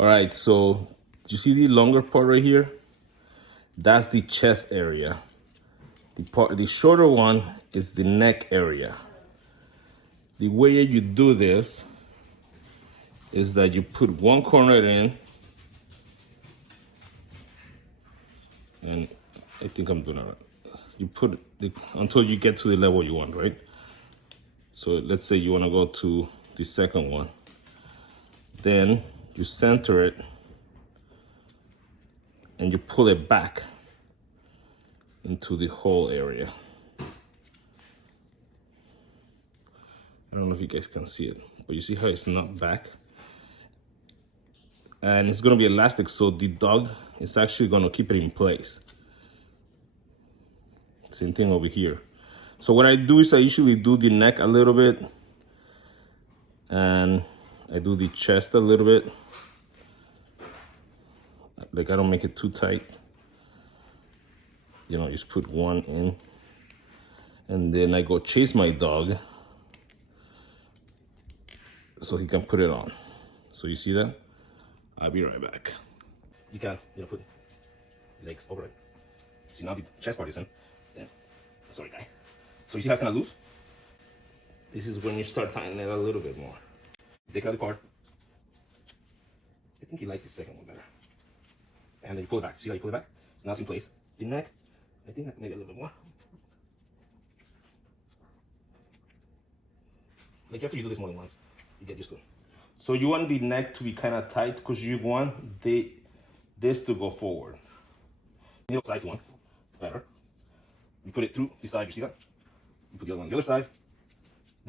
All right, so you see the longer part right here? That's the chest area. The shorter one is the neck area. The way you do this is that you put one corner in, and I think I'm doing it right. You put it until you get to the level you want, right? So let's say you want to go to the second one. Then you center it and you pull it back into the hole area. I don't know if you guys can see it, but you see how it's not back? And it's gonna be elastic, so the dog is actually gonna keep it in place. Same thing over here. So what I do is I usually do the neck a little bit, and I do the chest a little bit. Like I don't make it too tight. You know, just put one in. And then I go chase my dog so he can put it on. So you see that? I'll be right back. You can, put legs over it. See, now the chest part is in. Then, sorry guy. So you see how it's kind of loose? This is when you start tightening it a little bit more. Take out the card. I think he likes the second one better. And then you pull it back. See how you pull it back? Now it's in place. The neck, I think I can make it a little bit more. Like after you do this more than once, you get used to it. So you want the neck to be kind of tight because you want this to go forward. You know, size one, better. You put it through the side, you see that? You put the other one on the other side,